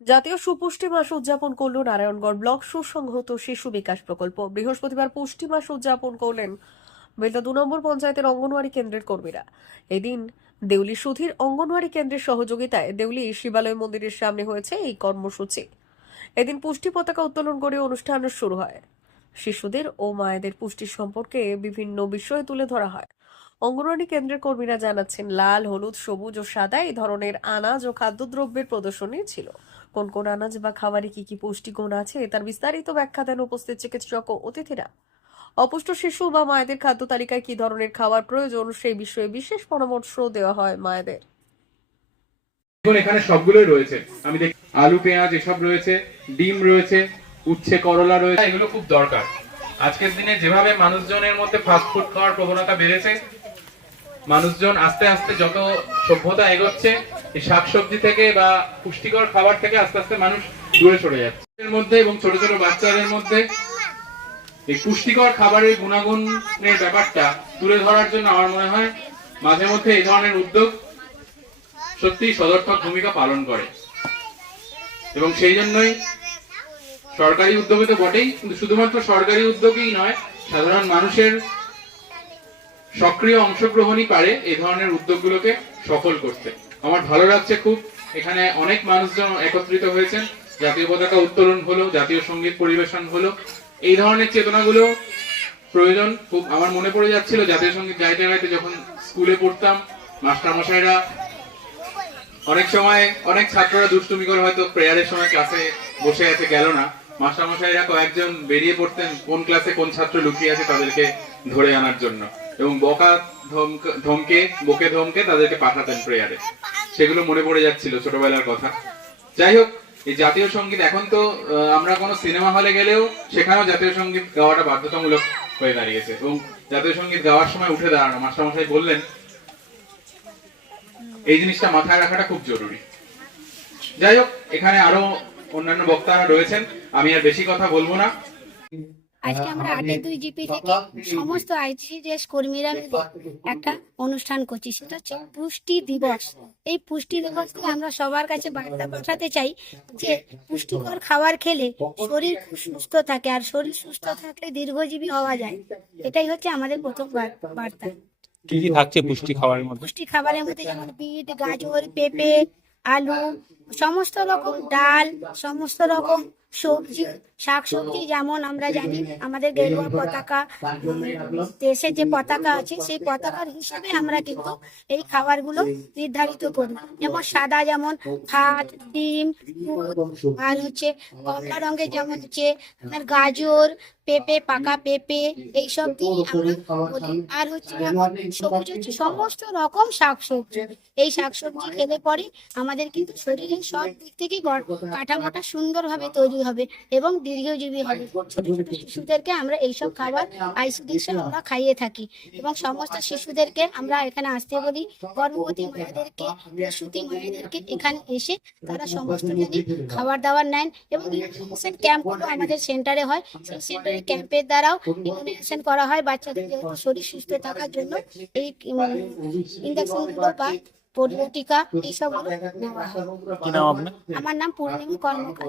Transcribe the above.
জাতীয় সুপুষ্টি মাস উদযাপন করল নারায়ণগড় ব্লক সুসংহত শিশু বিকাশ প্রকল্প। বৃহস্পতিবার পুষ্টি মাস উদযাপন করলেন বেলদা দু নম্বর পঞ্চায়েতের অঙ্গনওয়াড়ি কেন্দ্রের কর্মীরা। এদিন দেউলি সুধীর অঙ্গনওয়াড়ি কেন্দ্রের সহযোগিতায় দেউলি শিবালয় মন্দিরের সামনে হয়েছে এই কর্মসূচি। এদিন পুষ্টি পতাকা উত্তোলন করে অনুষ্ঠান শুরু হয়। শিশুদের ও মায়েদের পুষ্টি সম্পর্কে বিভিন্ন বিষয় তুলে ধরা হয়। অঙ্গনওয়াড়ি কেন্দ্রের কর্মীরা জানাচ্ছেন, লাল, হলুদ, সবুজ ও সাদা এই ধরনের আনাজ ও খাদ্যদ্রব্যের প্রদর্শনী ছিল। কোন কোন আনাজ বা খাবারে কি কি পুষ্টিগুণ আছে, তার বিস্তারিত ব্যাখ্যা দেন উপস্থিত চিকিৎসক ও অতিথিরা। অপুষ্ট শিশু বা মায়েদের খাদ্য তালিকায় কি ধরনের খাবার প্রয়োজন, সেই বিষয়ে বিশেষ পরামর্শ দেওয়া হয় মায়েদের। এখানে সবগুলোই রয়েছে। আমি দেখি, আলু, পেঁয়াজ, এসব রয়েছে, ডিম রয়েছে, উচ্ছে, করলা রয়েছে, এগুলো খুব দরকার। আজকের দিনে যেভাবে মানুষজনের মধ্যে ফাস্ট ফুড খাওয়ার প্রবণতা বেড়েছে, মানুষজন আস্তে আস্তে যত সভ্যতা এগোচ্ছে শাকসবজি থেকে বা পুষ্টিকর খাবার থেকে আস্তে আস্তে মানুষ দূরে সরে যাচ্ছে। এর মধ্যে এবং ছোট ছোট বাচ্চাদের মধ্যে এই পুষ্টিকর খাবারের গুণাগুণের ব্যাপারটা তুলে ধরার জন্য আমার মনে হয় মাঝে মধ্যে এই ধরনের উদ্যোগ সত্যি সদর্থক ভূমিকা পালন করে। এবং সেই জন্যই সরকারি উদ্যোগে তো বটেই, কিন্তু শুধুমাত্র সরকারি উদ্যোগেই নয়, সাধারণ মানুষের সক্রিয় অংশগ্রহণই পারে এই ধরনের উদ্যোগগুলোকে সফল করতে। আমার ভালো লাগছে খুব। এখানে অনেক মানুষজন একত্রিত হয়েছেন। জাতীয় পতাকা উত্তোলন হলো, জাতীয় সংগীত পরিবেশন হলো। এই ধরনের চেতনাগুলো প্রয়োজন। খুব আমার মনে পড়ে যাচ্ছিল জাতীয় সংগীত গাইতে গাইতে যখন স্কুলে পড়তাম, মাস্টারমশাইরা অনেক সময় অনেক ছাত্ররা দুষ্টুমি করে হয়তো প্রেয়ারের সময় ক্লাসে বসে আছে, গেল না। মাস্টারমশাইরা কয়েকজন বেরিয়ে পড়তেন কোন ক্লাসে কোন ছাত্র লুকিয়ে আছে তাদেরকে ধরে আনার জন্য। এবং বকা ধমকে বকে ধমকে তাদেরকে পাঠাতেন প্রেয়ারে সেগুলো মনে পড়ে যাচ্ছিল ছোটবেলার কথা। যাই হোক, এই জাতীয় সংগীত এখন তো আমরা কোনো সিনেমা হলে গেলেও সেখানেও জাতীয় সংগীত গাওয়াটা বাধ্যতামূলক হয়ে দাঁড়িয়েছে। এবং জাতীয় সংগীত গাওয়ার সময় উঠে দাঁড়ানো, মাস্টারমশাই বললেন, এই জিনিসটা মাথায় রাখাটা খুব জরুরি। যাই হোক, এখানে আরও অন্যান্য বক্তারা রয়েছেন, আমি আর বেশি কথা বলব না। আজকে আমরা আটে দুই জিপি থেকে সমস্ত আইসিডিএস কর্মীরা মিলে একটা অনুষ্ঠান করছি সেটা হচ্ছে পুষ্টি দিবস। এই পুষ্টি দিবসকে আমরা সবার কাছে বার্তা পাঠাতে চাই যে পুষ্টিকর খাবার খেলে শরীর সুস্থ থাকে আর শরীর সুস্থ থাকলে দীর্ঘজীবী হওয়া যায়। এটাই হচ্ছে আমাদের প্রথম বার্তা। কি কি থাকছে পুষ্টি খাবারের মধ্যে? পুষ্টি খাবারের মধ্যে যেমন বিট গাজর পেঁপে আলু সমস্ত রকম ডাল সমস্ত রকম সবজি শাকসবজি যেমন আমরা জানি আমাদের গেরুয়া পতাকা দেশের যে পতাকা আছে সেই পতাকার হিসাবে আমরা কিন্তু এই খাবারগুলো নির্ধারিত করি। যেমন সাদা যেমন ভাত ডিম আর হচ্ছে কমলা রঙের যেমন হচ্ছে আপনার গাজর পেঁপে পাকা পেঁপে এইসব দিয়ে আমরা আর হচ্ছে যেমন সবুজ হচ্ছে সমস্ত রকম শাকসবজি এই শাকসবজি খেলে পরে আমাদের কিন্তু শরীরের সব দিক থেকে কাঠামোটা সুন্দরভাবে তৈরি হবে এবং দীর্ঘজীবী হবে। ছোট ছোট শিশুদেরকে আমরা এইসব খাবার আইসিডিএস আমরা খাইয়ে থাকি এবং সমস্ত শিশুদেরকে আমরা এখানে আসতে বলি। গর্ভবতী মায়েদেরকে প্রসূতি মায়েদেরকে এখানে এসে তারা সমস্ত যদি খাবার দাবার নেন এবং ইমিউনাইজেশন ক্যাম্পগুলো আমাদের সেন্টারে হয়। সেই সেন্টারে ক্যাম্পের দ্বারাও ইমিউনাইজেশন করা হয় বাচ্চাদের যেহেতু শরীর সুস্থ থাকার জন্য এই ইঞ্জেকশনগুলো বা পোলিও টিকা হয়। আপনার? আমার নাম পূর্ণিমা কর্মকার।